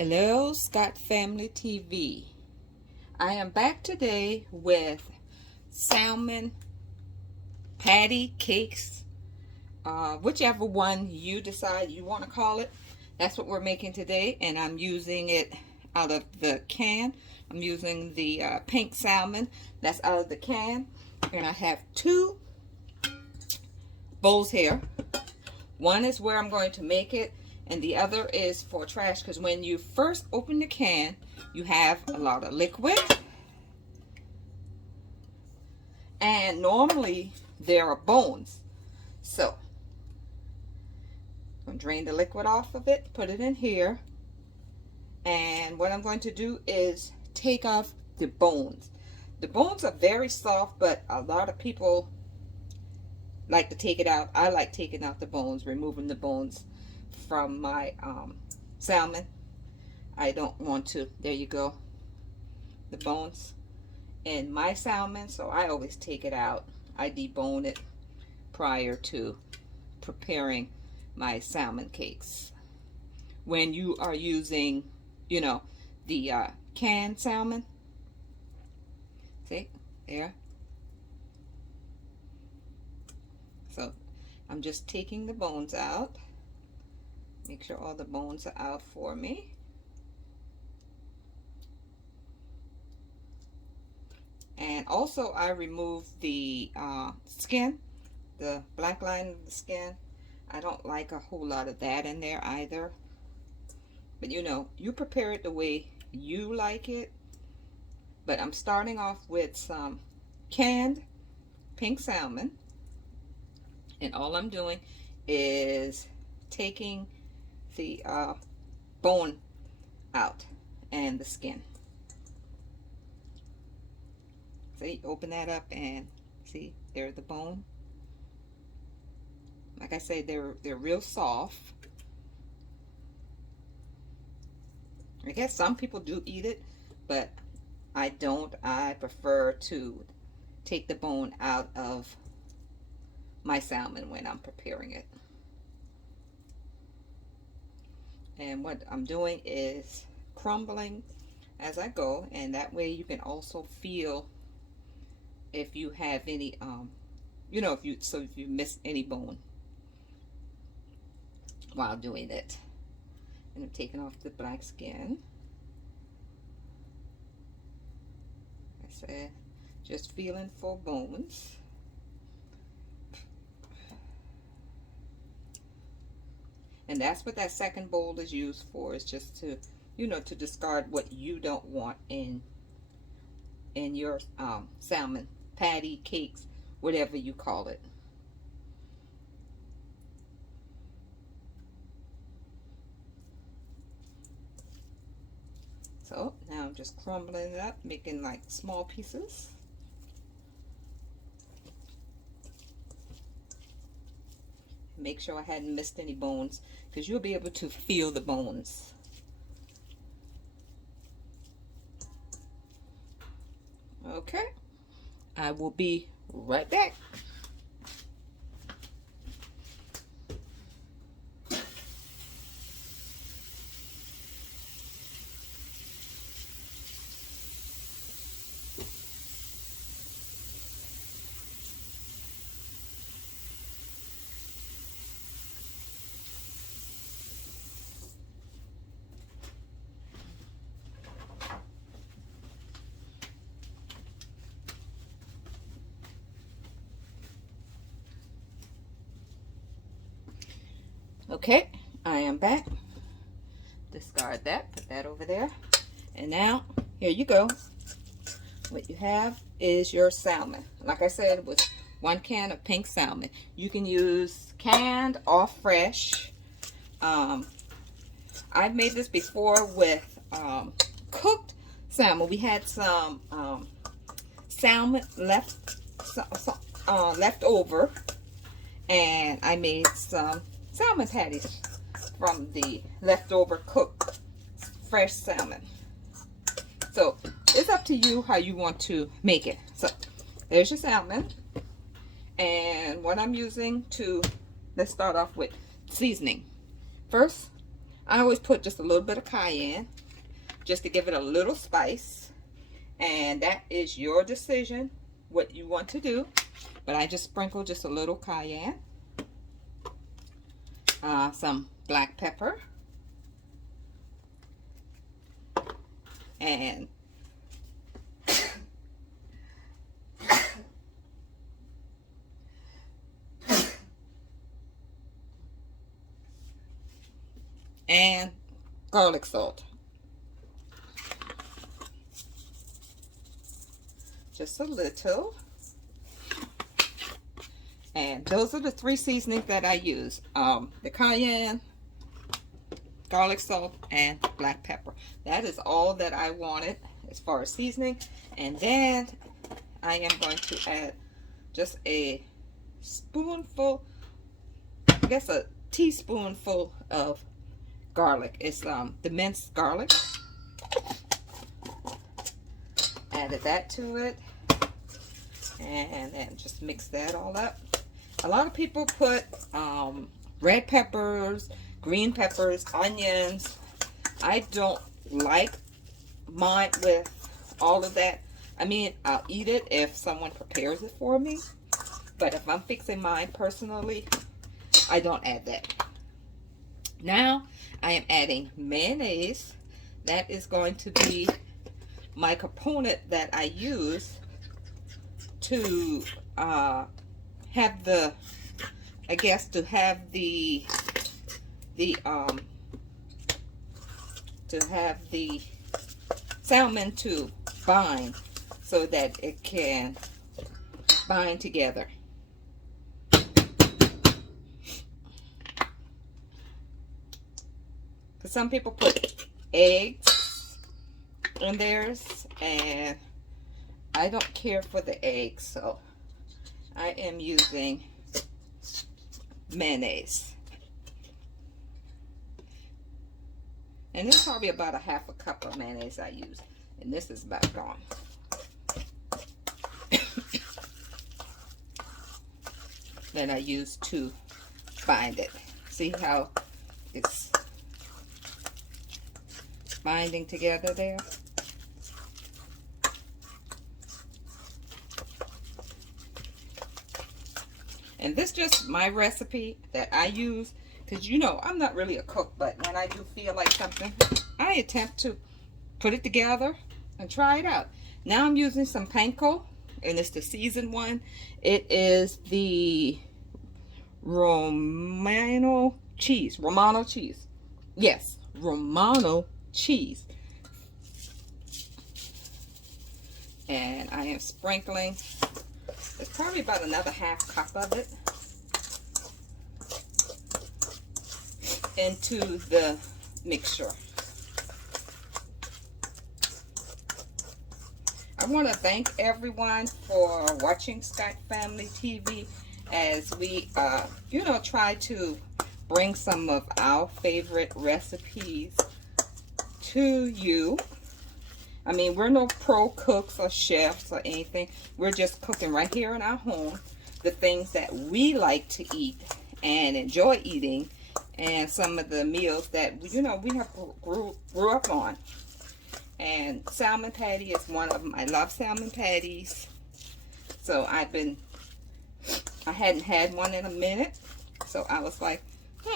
Hello, Scott Family TV. I am back today with salmon patty cakes, whichever one you decide you want to call it. That's what we're making today, and I'm using it out of the can. I'm using the pink salmon that's out of the can, and I have two bowls here. One is where I'm going to make it, and the other is for trash, because when you first open the can, you have a lot of liquid, and normally there are bones. So I'm going to drain the liquid off of it, put it in here, and what I'm going to do is take off the bones. The bones are very soft, but a lot of people like to take it out. I like taking out the bones, removing the bones from my salmon. I don't want to. There you go, the bones in my salmon, so I always take it out. I debone it prior to preparing my salmon cakes. When you are using, the canned salmon, see there. So I'm just taking the bones out. Make sure all the bones are out for me. And also I remove the skin, the black line of the skin. I don't like a whole lot of that in there either. But you prepare it the way you like it. But I'm starting off with some canned pink salmon. And all I'm doing is taking the bone out and the skin. See, open that up and see, there's the bone. Like I say, they're real soft. I guess some people do eat it, but I don't. I prefer to take the bone out of my salmon when I'm preparing it. And what I'm doing is crumbling as I go, and that way you can also feel if you have any if you miss any bone while doing it. And I'm taking off the black skin. I said, just feeling for bones. And that's what that second bowl is used for. It's just to, to discard what you don't want in your salmon patty, cakes, whatever you call it. So now I'm just crumbling it up, making like small pieces. Make sure I hadn't missed any bones, because you'll be able to feel the bones. Okay, I will be right back. Okay, I am back. Discard that, put that over there. And now, here you go. What you have is your salmon. Like I said, it was 1 can of pink salmon. You can use canned or fresh. I've made this before with cooked salmon. We had some salmon left over, and I made some salmon patties from the leftover cooked fresh salmon. So it's up to you how you want to make it. So there's your salmon, and what I'm using to, let's start off with seasoning. First, I always put just a little bit of cayenne just to give it a little spice. And that is your decision what you want to do. But I just sprinkle just a little cayenne. Some black pepper. And garlic salt. Just a little. And those are the 3 seasonings that I use. The cayenne, garlic salt, and black pepper. That is all that I wanted as far as seasoning. And then I am going to add just a spoonful, I guess a teaspoonful of garlic. It's the minced garlic. Added that to it. And then just mix that all up. A lot of people put red peppers, green peppers, onions. I don't like mine with all of that. I mean, I'll eat it if someone prepares it for me. But if I'm fixing mine personally, I don't add that. Now, I am adding mayonnaise. That is going to be my component that I use to have the, I guess, to have the salmon to bind so that it can bind together. Because some people put eggs in theirs, and I don't care for the eggs, so I am using mayonnaise. And this is probably about a half a cup of mayonnaise I use. And this is about gone. That I use to bind it. See how it's binding together there? And this is just my recipe that I use, because you know I'm not really a cook, but when I do feel like something, I attempt to put it together and try it out. Now I'm using some panko, and it's the seasoned one. It is the Romano cheese. Romano cheese. Yes, Romano cheese. And I am sprinkling, it's probably about another half cup of it into the mixture. I want to thank everyone for watching Scott Family TV as we, you know, try to bring some of our favorite recipes to you. I mean, we're no pro cooks or chefs or anything. We're just cooking right here in our home the things that we like to eat and enjoy eating, and some of the meals that, you know, we have grew up on. And salmon patty is one of them. I love salmon patties. So I hadn't had one in a minute. So I was like,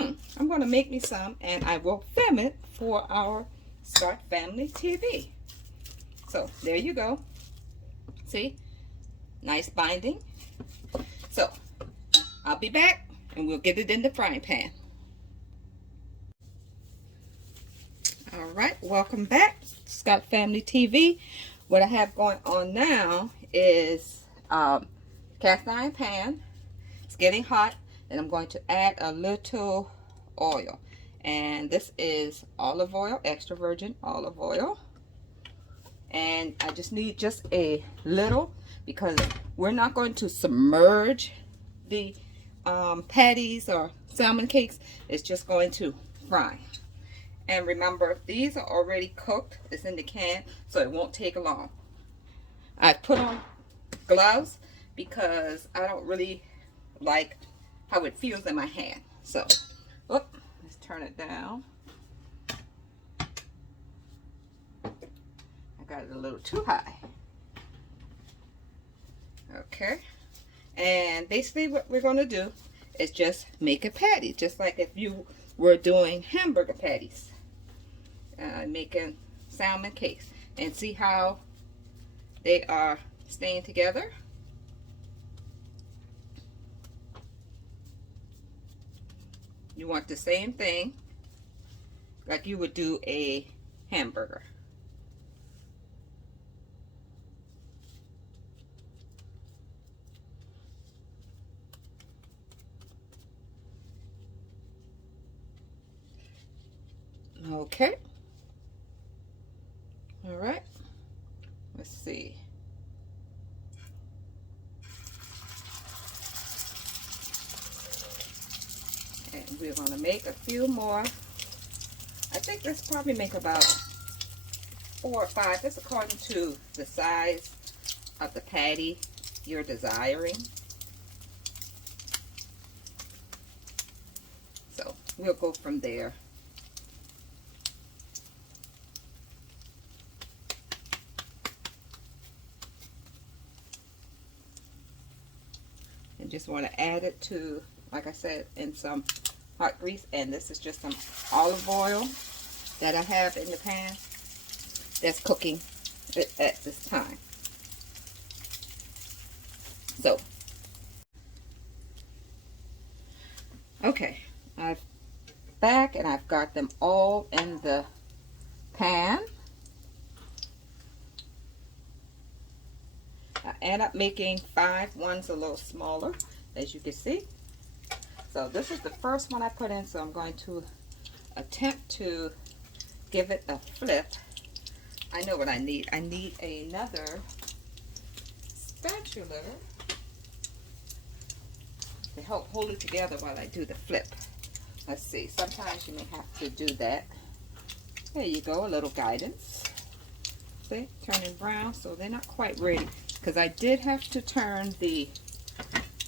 I'm going to make me some, and I will film it for our Scott Family TV. So there you go. See? Nice binding. So I'll be back and we'll get it in the frying pan. All right, welcome back, Scott Family TV. What I have going on now is cast iron pan. It's getting hot, and I'm going to add a little oil. And this is olive oil, extra virgin olive oil. And I just need just a little, because we're not going to submerge the patties or salmon cakes. It's just going to fry. And remember, these are already cooked. It's in the can, so it won't take long. I put on gloves because I don't really like how it feels in my hand. So, let's turn it down. got it a little too high. Okay. And basically what we're going to do is just make a patty, just like if you were doing hamburger patties, making salmon cakes, and see how they are staying together. You want the same thing like you would do a hamburger. Okay. All right. Let's see. And we're going to make a few more. I think let's probably make about 4 or 5. That's according to the size of the patty you're desiring. So we'll go from there. And just want to add it to, like I said, in some hot grease. And this is just some olive oil that I have in the pan that's cooking at this time. So, okay, I'm back and I've got them all in the pan. I end up making 5. One's a little smaller, as you can see. So this is the first one I put in, so I'm going to attempt to give it a flip. I know what I need. I need another spatula to help hold it together while I do the flip. Let's see. Sometimes you may have to do that. There you go. A little guidance. See? Turning brown, so they're not quite ready. Because I did have to turn the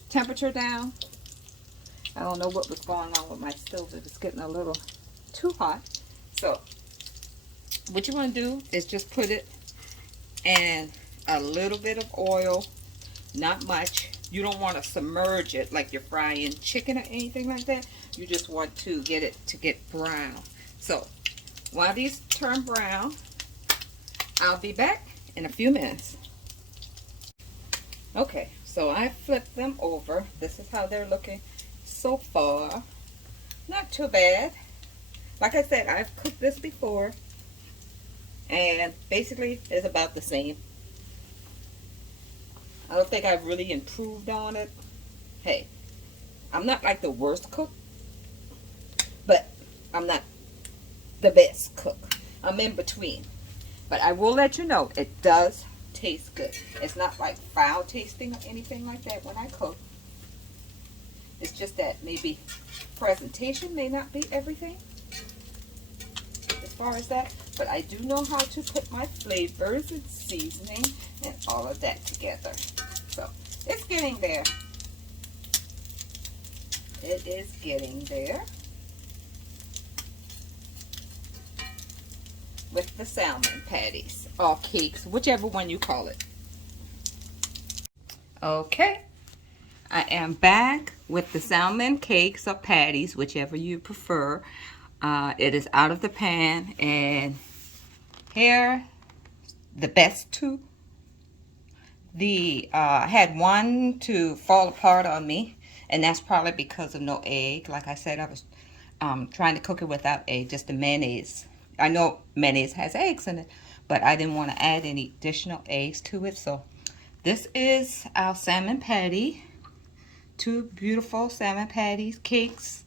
temperature down. I don't know what was going on with my stove. It was getting a little too hot. So what you want to do is just put it in a little bit of oil, not much. You don't want to submerge it like you're frying chicken or anything like that. You just want to get it to get brown. So while these turn brown, I'll be back in a few minutes. Okay, so I flipped them over. This is how they're looking so far. Not too bad. Like I said, I've cooked this before, and basically it's about the same. I don't think I've really improved on it. Hey, I'm not like the worst cook, but I'm not the best cook. I'm in between. But I will let you know, it does taste good. It's not like foul tasting or anything like that when I cook. It's just that maybe presentation may not be everything as far as that. But I do know how to put my flavors and seasoning and all of that together. So it's getting there. It is getting there. With the salmon patties or cakes, whichever one you call it. Okay, I am back with the salmon cakes or patties, whichever you prefer. It is out of the pan, and here the best two. I had one to fall apart on me, and that's probably because of no egg. Like I said, I was trying to cook it without egg, just the mayonnaise. I know mayonnaise has eggs in it, but I didn't want to add any additional eggs to it. So this is our salmon patty. 2 beautiful salmon patties, cakes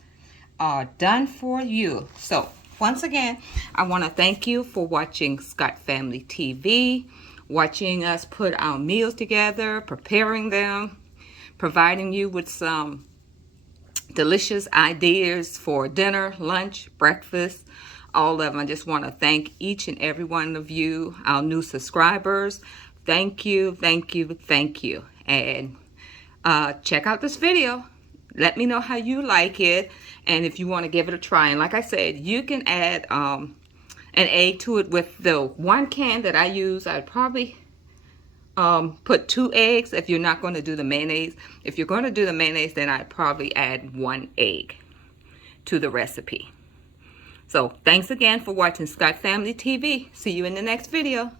are done for you. So once again, I want to thank you for watching Scott Family TV, watching us put our meals together, preparing them, providing you with some delicious ideas for dinner, lunch, breakfast, all of them. I just want to thank each and every one of you, our new subscribers. Thank you, thank you, thank you. And check out this video. Let me know how you like it, and if you want to give it a try. And like I said, you can add an an egg to it. With the 1 can that I use, I'd probably put 2 eggs if you're not going to do the mayonnaise. If you're going to do the mayonnaise, then I'd probably add 1 egg to the recipe. So thanks again for watching Scott Family TV. See you in the next video.